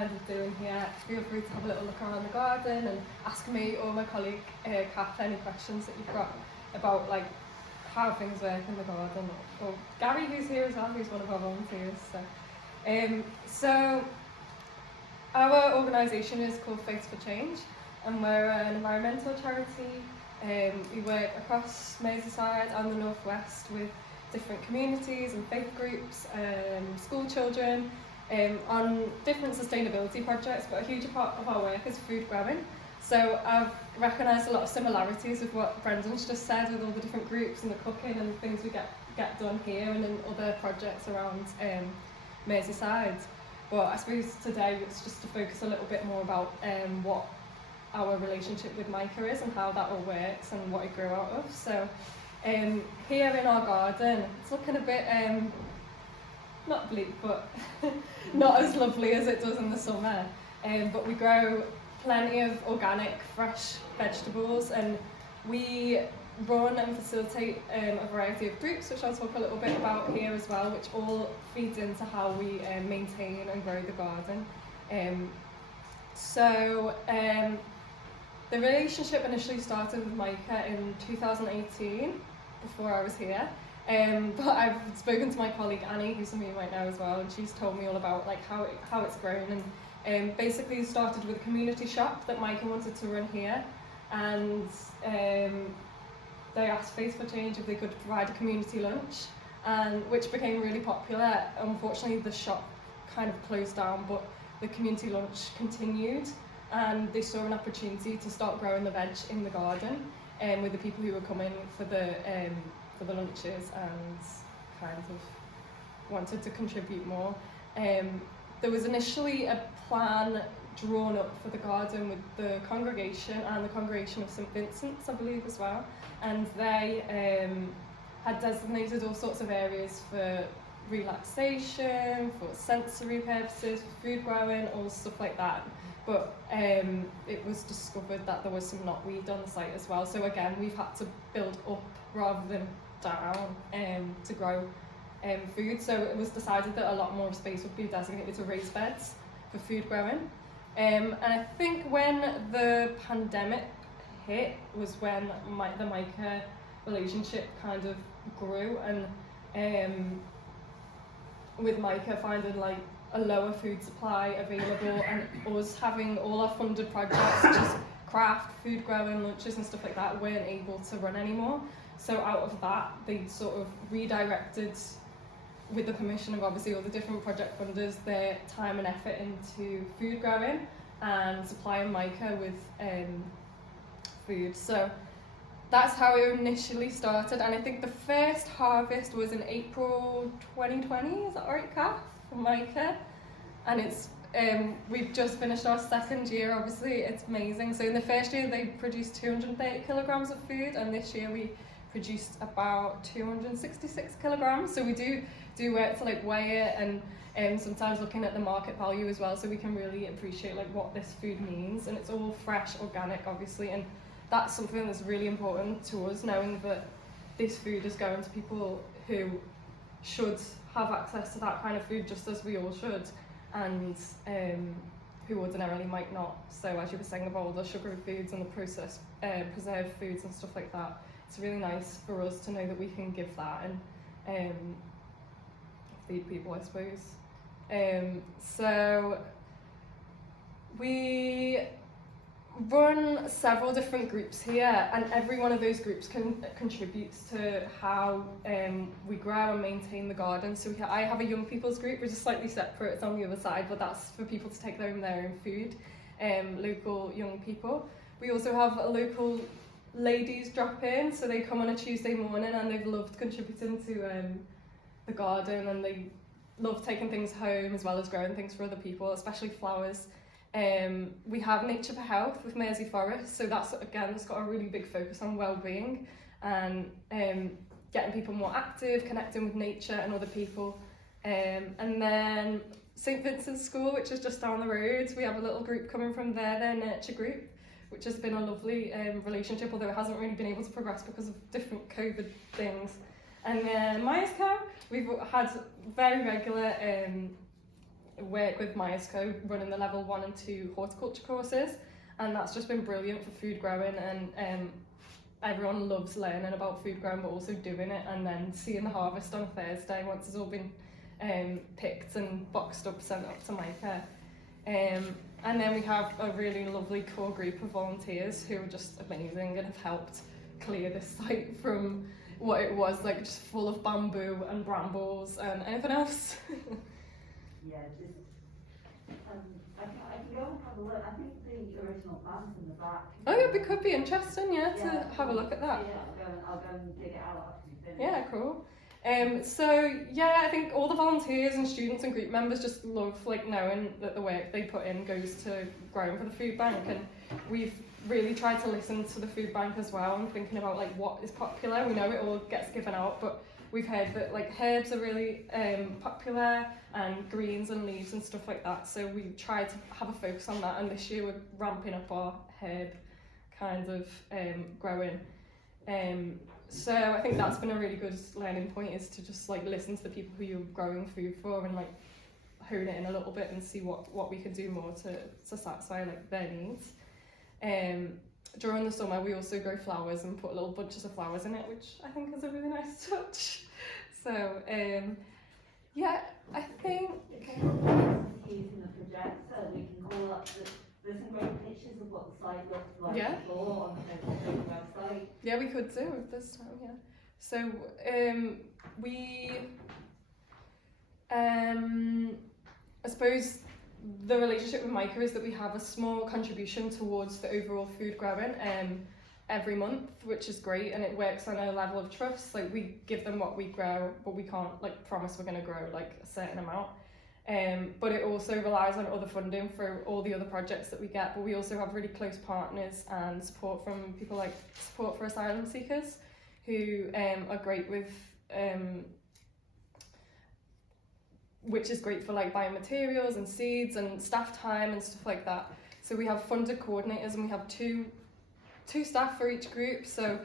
kind of doing here, feel free to have a little look around the garden and ask me or my colleague Kath any questions that you've got about like how things work in the garden, or Gary, who's here as well, who's one of our volunteers. So our organisation is called Faiths4Change, and we're an environmental charity. We work across Merseyside and the North West with different communities and faith groups, school children, on different sustainability projects, but a huge part of our work is food growing. So I've recognised a lot of similarities with what Brendan's just said, with all the different groups and the cooking and things we get done here and in other projects around Merseyside. But I suppose today it's just to focus a little bit more about what our relationship with Micah is and how that all works and what it grew out of. So here in our garden, it's looking a bit, not bleak, but not as lovely as it does in the summer. But we grow plenty of organic, fresh vegetables, and we run and facilitate a variety of groups, which I'll talk a little bit about here as well, which all feeds into how we maintain and grow the garden. The relationship initially started with Micah in 2018, before I was here. But I've spoken to my colleague Annie, who's some of you might know as well, and she's told me all about like how it's grown. And basically started with a community shop that Micah wanted to run here, and they asked Faiths4Change if they could provide a community lunch, and which became really popular. Unfortunately, the shop kind of closed down, but the community lunch continued, and they saw an opportunity to start growing the veg in the garden, with the people who were coming for the lunches and kind of wanted to contribute more. There was initially a plan drawn up for the garden with the congregation and the congregation of St Vincent's, I believe, as well, and they had designated all sorts of areas for relaxation, for sensory purposes, for food growing, all stuff like that. But it was discovered that there was some knotweed on the site as well, so again we've had to build up rather than down to grow food. So it was decided that a lot more space would be designated to raised beds for food growing. And I think when the pandemic hit was when the Micah relationship kind of grew, and with Micah finding like a lower food supply available and us having all our funded projects, just craft, food growing, lunches and stuff like that, weren't able to run anymore. So out of that, they sort of redirected, with the permission of obviously all the different project funders, their time and effort into food growing and supplying Micah with food. So that's how it initially started, and I think the first harvest was in April 2020, is that right, Kath, from Micah? And it's we've just finished our second year, obviously, it's amazing. So in the first year they produced 230 kilograms of food, and this year we produced about 266 kilograms. So we do work to like weigh it, and sometimes looking at the market value as well, so we can really appreciate like what this food means. And it's all fresh, organic, obviously, and that's something that's really important to us, knowing that this food is going to people who should have access to that kind of food just as we all should, and who ordinarily might not. So as you were saying about all the sugary foods and the processed preserved foods and stuff like that, it's really nice for us to know that we can give that and feed people, I suppose. So we run several different groups here, and every one of those groups contributes to how we grow and maintain the garden. So I have a young people's group, which is slightly separate, it's on the other side, but that's for people to take their own food, local young people. We also have a local ladies drop in, so they come on a Tuesday morning and they've loved contributing to the garden, and they love taking things home as well as growing things for other people, especially flowers. We have Nature for Health with Mersey Forest, so that's again, it's got a really big focus on well-being and getting people more active, connecting with nature and other people. And then St Vincent's School, which is just down the road, we have a little group coming from there, their nurture group, which has been a lovely relationship, although it hasn't really been able to progress because of different COVID things. And then Myers Cow, we've had very regular work with Micah running the level 1 and 2 horticulture courses, and that's just been brilliant for food growing, and everyone loves learning about food growing but also doing it, and then seeing the harvest on a Thursday once it's all been picked and boxed up, sent up to Micah. And then we have a really lovely core group of volunteers who are just amazing and have helped clear this site from what it was like, just full of bamboo and brambles and anything else. Yeah, just, I can go and have a look. I think the original plans in the back. Oh yeah, it could be interesting, to have a look at that. Yeah, I'll go and dig it out after you finish. Yeah, cool. So yeah, I think all the volunteers and students and group members just love like knowing that the work they put in goes to growing for the food bank, and we've really tried to listen to the food bank as well and thinking about like what is popular. We know it all gets given out, but we've heard that like herbs are really popular, and greens and leaves and stuff like that, so we tried to have a focus on that, and this year we're ramping up our herb kind of growing. So I think that's been a really good learning point, is to just like listen to the people who you're growing food for and like hone it in a little bit and see what we can do more to satisfy like their needs. During the summer we also grow flowers and put little bunches of flowers in it, which I think is a really nice touch. So yeah, I think using the projector, we can call up there's some great pictures of what the site looks like before on the website. Yeah, we could do it this time, yeah. So we I suppose the relationship with Micah is that we have a small contribution towards the overall food growing every month, which is great, and it works on a level of trust. Like we give them what we grow, but we can't like promise we're going to grow like a certain amount. But it also relies on other funding for all the other projects that we get, but we also have really close partners and support from people like Support for Asylum Seekers, who are great with which is great for like buying materials and seeds and staff time and stuff like that. So we have funded coordinators, and we have two staff for each group, so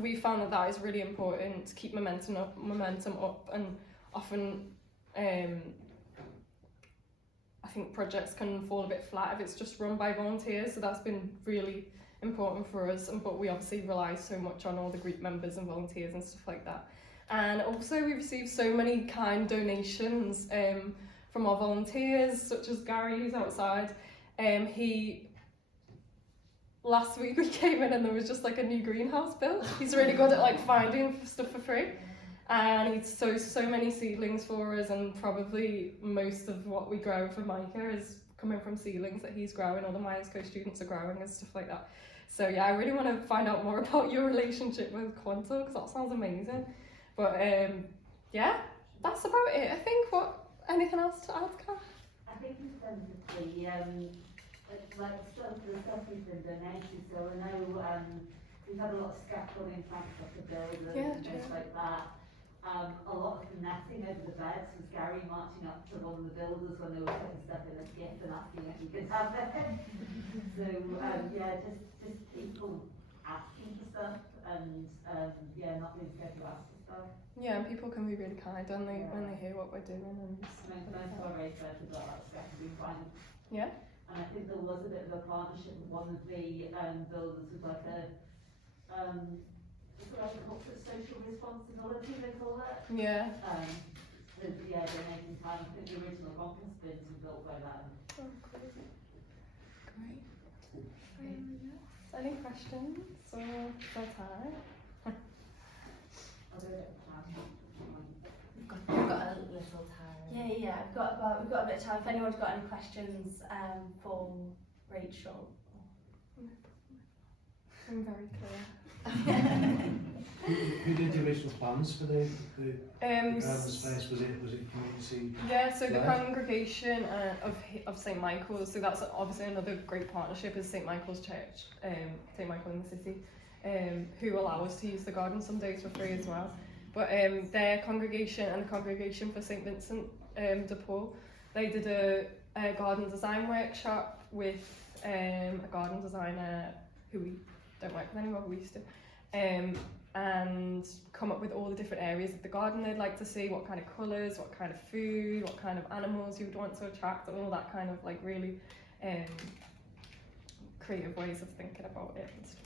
we found that is really important to keep momentum up, and often I think projects can fall a bit flat if it's just run by volunteers, so that's been really important for us, but we obviously rely so much on all the group members and volunteers and stuff like that. And also we received so many kind donations from our volunteers, such as Gary, who's outside. Last week we came in and there was just like a new greenhouse built. He's really good at like finding stuff for free, and he sows so many seedlings for us, and probably most of what we grow for Micah is coming from seedlings that he's growing, or the Myers Co students are growing and stuff like that. So yeah, I really want to find out more about your relationship with Quanto, because that sounds amazing. But yeah, that's about it. I think. Anything else to add, Kath? I think in terms of like the stuff we've been donated, so I know we've had a lot of scaffolding thanks to builders and things like that. A lot of the netting over the beds was Gary marching up to one of the builders when they were putting stuff in a skip and asking if he could have it. So yeah, just people asking for stuff, and not being scared to ask for stuff. Yeah, and people can be really kind when they hear what we're doing. And most of our research has got that scaffolding fine. Yeah. And I think there was a bit of a partnership with one of the builders with like a corporate social responsibility, they call it. Yeah. Donating time. I think the original compost bins were built by them. Oh, great. Any questions or time? We've got a little time. Yeah. We've got a bit of time. If anyone's got any questions for Rachel. I'm very clear. Who did the original plans for the garden space? Was it community? Yeah, so the congregation of St Michael's, so that's obviously another great partnership, is St Michael's Church, St Michael in the city, who allow us to use the garden some days for free as well. But their congregation and the congregation for St Vincent de Paul, they did a garden design workshop with a garden designer who we don't work with anymore, we used to. and come up with all the different areas of the garden they'd like to see, what kind of colours, what kind of food, what kind of animals you would want to attract, all that kind of like really creative ways of thinking about it and stuff.